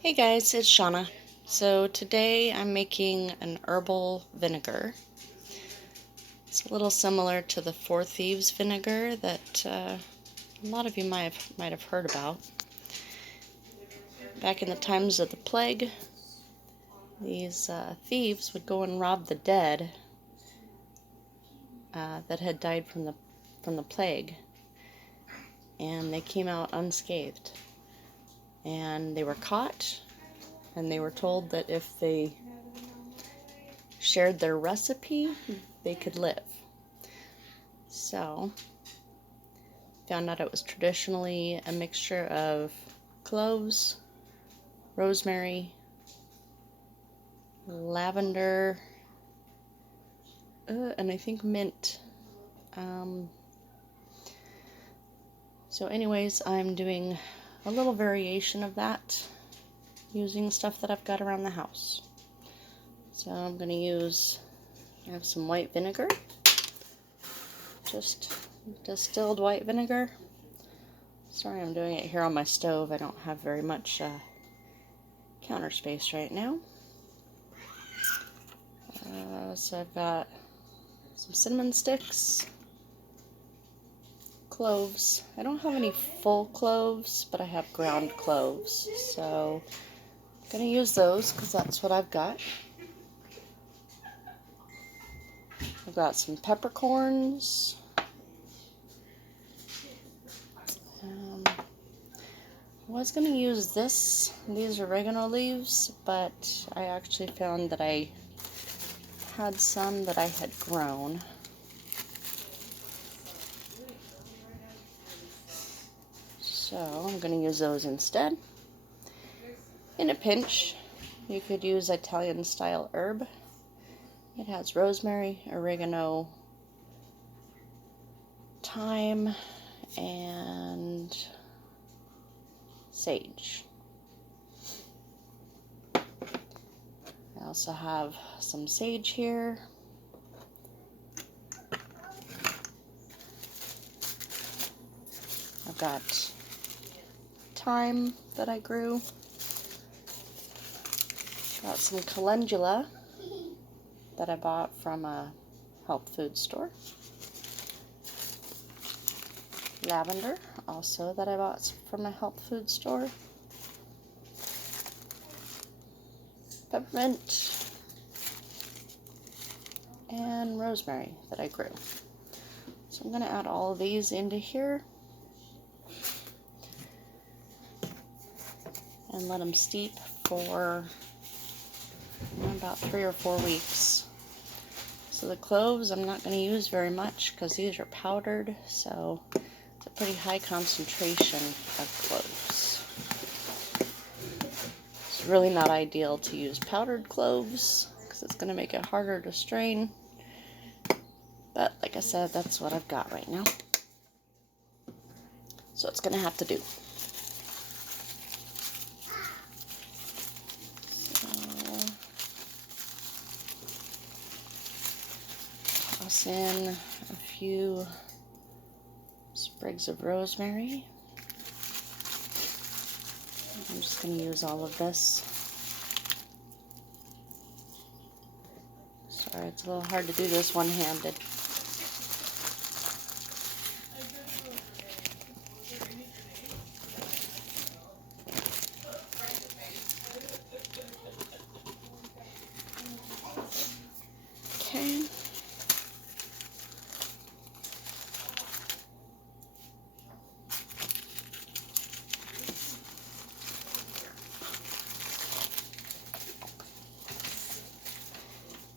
Hey guys, it's Shauna. So today I'm making an herbal vinegar. It's a little similar to the Four Thieves vinegar that a lot of you might have heard about. Back in the times of the plague, these thieves would go and rob the dead that had died from the plague, and they came out unscathed. And they were caught, and they were told that if they shared their recipe, they could live. So, found out it was traditionally a mixture of cloves, rosemary, lavender, and I think mint. So anyways, I'm doing a little variation of that using stuff that I've got around the house. So I'm going to I have some white vinegar, just distilled white vinegar. Sorry, I'm doing it here on my stove. I don't have very much counter space right now. So I've got some cinnamon sticks, cloves. I don't have any full cloves, but I have ground cloves. So I'm going to use those because that's what I've got. I've got some peppercorns. I was going to use these oregano leaves, but I actually found that I had some that I had grown. So I'm going to use those instead. In a pinch, you could use Italian style herb. It has rosemary, oregano, thyme, and sage. I also have some sage here. I've got thyme that I grew. Got some calendula that I bought from a health food store. Lavender, also that I bought from a health food store. Peppermint, and rosemary that I grew. So I'm going to add all of these into here and let them steep for about 3 or 4 weeks. So the cloves I'm not going to use very much because these are powdered, so it's a pretty high concentration of cloves. It's really not ideal to use powdered cloves because it's going to make it harder to strain. But like I said, that's what I've got right now. So it's going to have to do. Toss in a few sprigs of rosemary. I'm just going to use all of this. Sorry, it's a little hard to do this one-handed. Okay.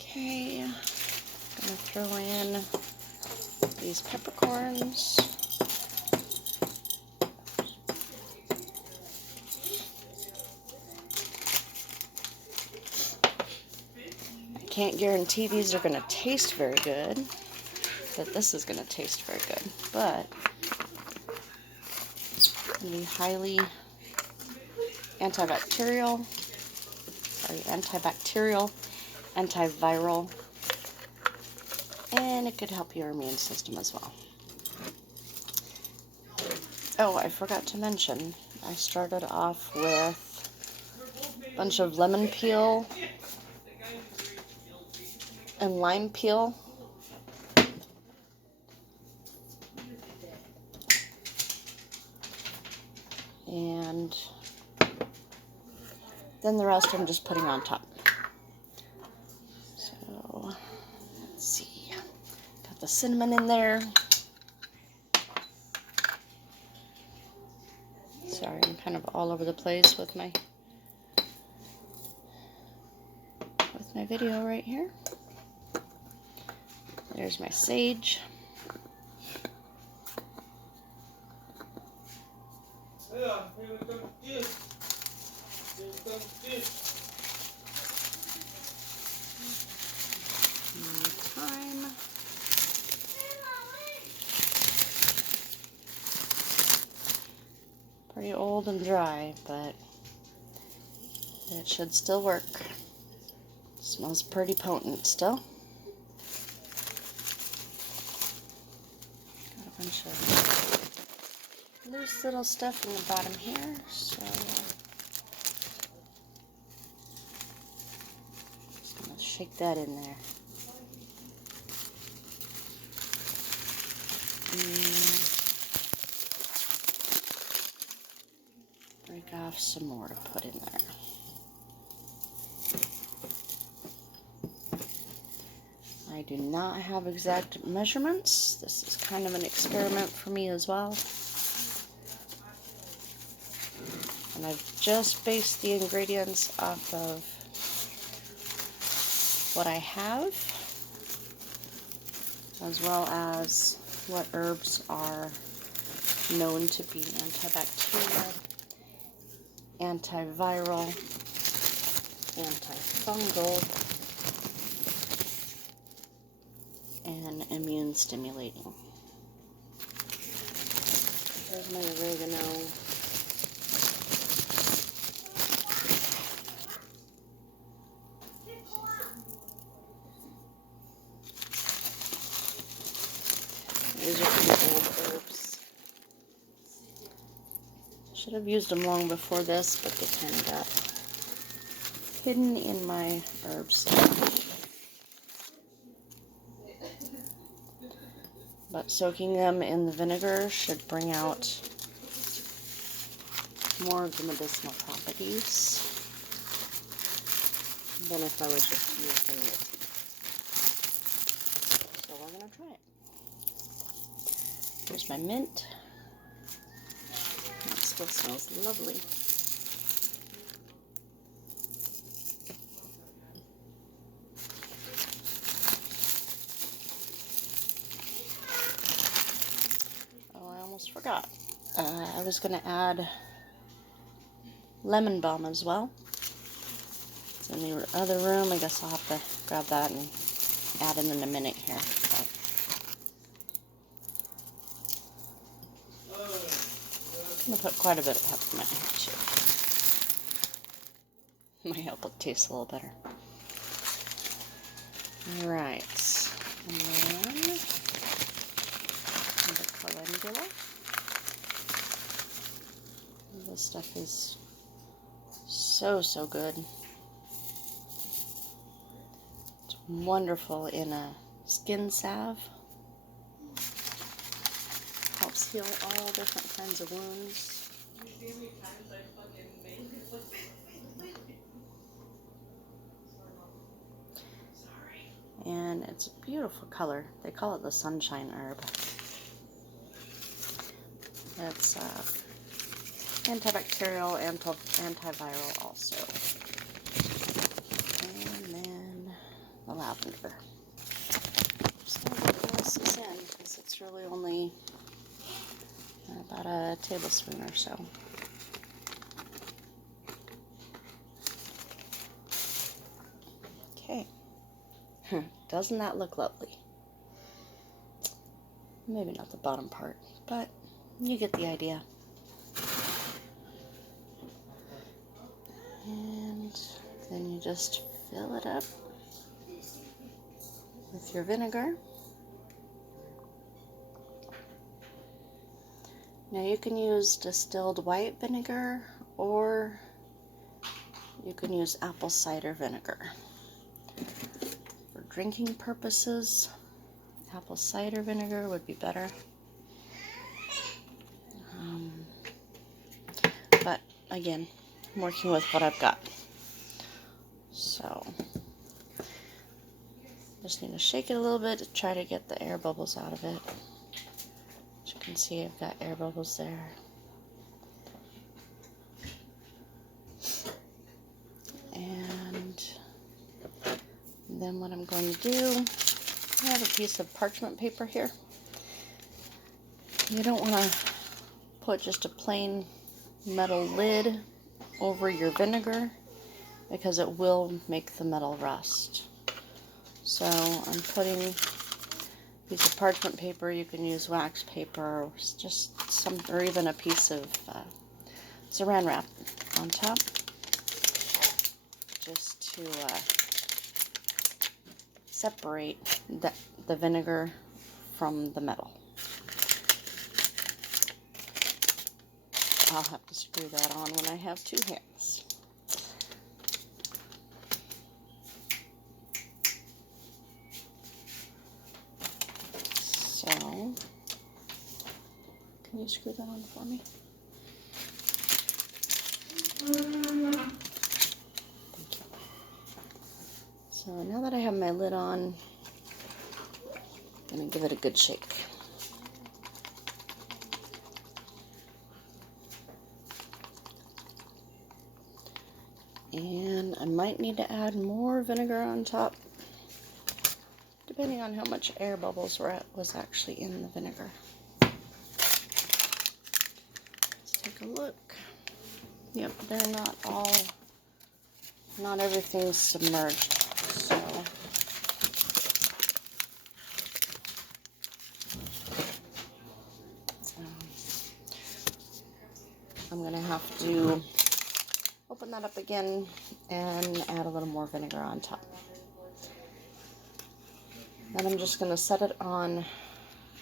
Okay, I'm gonna throw in these peppercorns. I can't guarantee these are gonna taste very good, that this is gonna taste very good, but it's gonna be highly antibacterial, antiviral, and it could help your immune system as well. Oh, I forgot to mention, I started off with bunch of lemon peel and lime peel. And then the rest I'm just putting on top. So, let's see. Got the cinnamon in there. Sorry, I'm kind of all over the place with my video right here. There's my sage. Thyme. Pretty old and dry, but it should still work. Smells pretty potent still. Got a bunch of loose little stuff in the bottom here, so just gonna shake that in there. Break off some more to put in there. I do not have exact measurements. This is kind of an experiment for me as well. And I've just based the ingredients off of what I have, as well as what herbs are known to be antibacterial, antiviral, antifungal, and immune stimulating. There's my oregano. These are pretty old herbs. Should have used them long before this, but they kind of got hidden in my herb stash. But soaking them in the vinegar should bring out more of the medicinal properties than if I would just use them in the tea. So we're going to try it. Here's my mint. It still smells lovely. Oh, I almost forgot. I was going to add lemon balm as well. It's in the other room. I guess I'll have to grab that and add it in a minute here. So. I'm going to put quite a bit of peppermint here too. Might help it taste a little better. Alright. And then the calendula. This stuff is so good. It's wonderful in a skin salve. Helps heal all different kinds of wounds. And it's a beautiful color. They call it the sunshine herb. It's antibacterial, antiviral also. And then the lavender. Just going to put this in because it's really only about a tablespoon or so. Okay. Doesn't that look lovely? Maybe not the bottom part, but you get the idea. And then you just fill it up with your vinegar. Now you can use distilled white vinegar, or you can use apple cider vinegar. For drinking purposes, apple cider vinegar would be better. But again, I'm working with what I've got. So, just need to shake it a little bit to try to get the air bubbles out of it. As you can see, I've got air bubbles there. And then what I'm going to do, I have a piece of parchment paper here. You don't want to put just a plain metal lid over your vinegar because it will make the metal rust. So I'm putting a piece of parchment paper. You can use wax paper or just some, or even a piece of saran wrap on top, just to separate the vinegar from the metal. I'll have to screw that on when I have two hands. So, can you screw that on for me? Thank you. So now that I have my lid on, I'm going to give it a good shake. And I might need to add more vinegar on top, depending on how much air bubbles was actually in the vinegar. Let's take a look. Yep, they're not everything's submerged. So I'm gonna have to open that up again and add a little more vinegar on top. Then I'm just going to set it on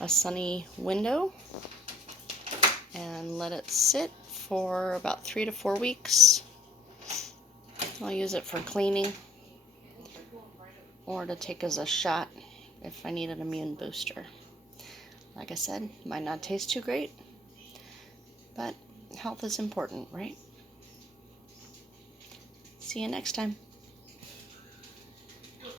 a sunny window and let it sit for about 3 to 4 weeks. I'll use it for cleaning or to take as a shot if I need an immune booster. Like I said, might not taste too great, but health is important, right? See you next time.